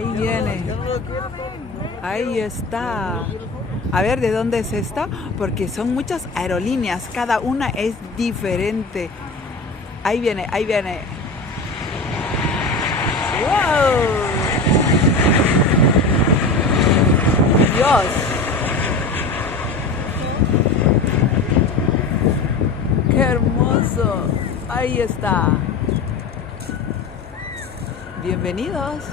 Ahí viene. Ahí está. A ver, ¿de dónde es esta? Porque son muchas aerolíneas. Cada una es diferente. Ahí viene, ahí viene. ¡Wow! Dios. ¡Qué hermoso! Ahí está. Bienvenidos.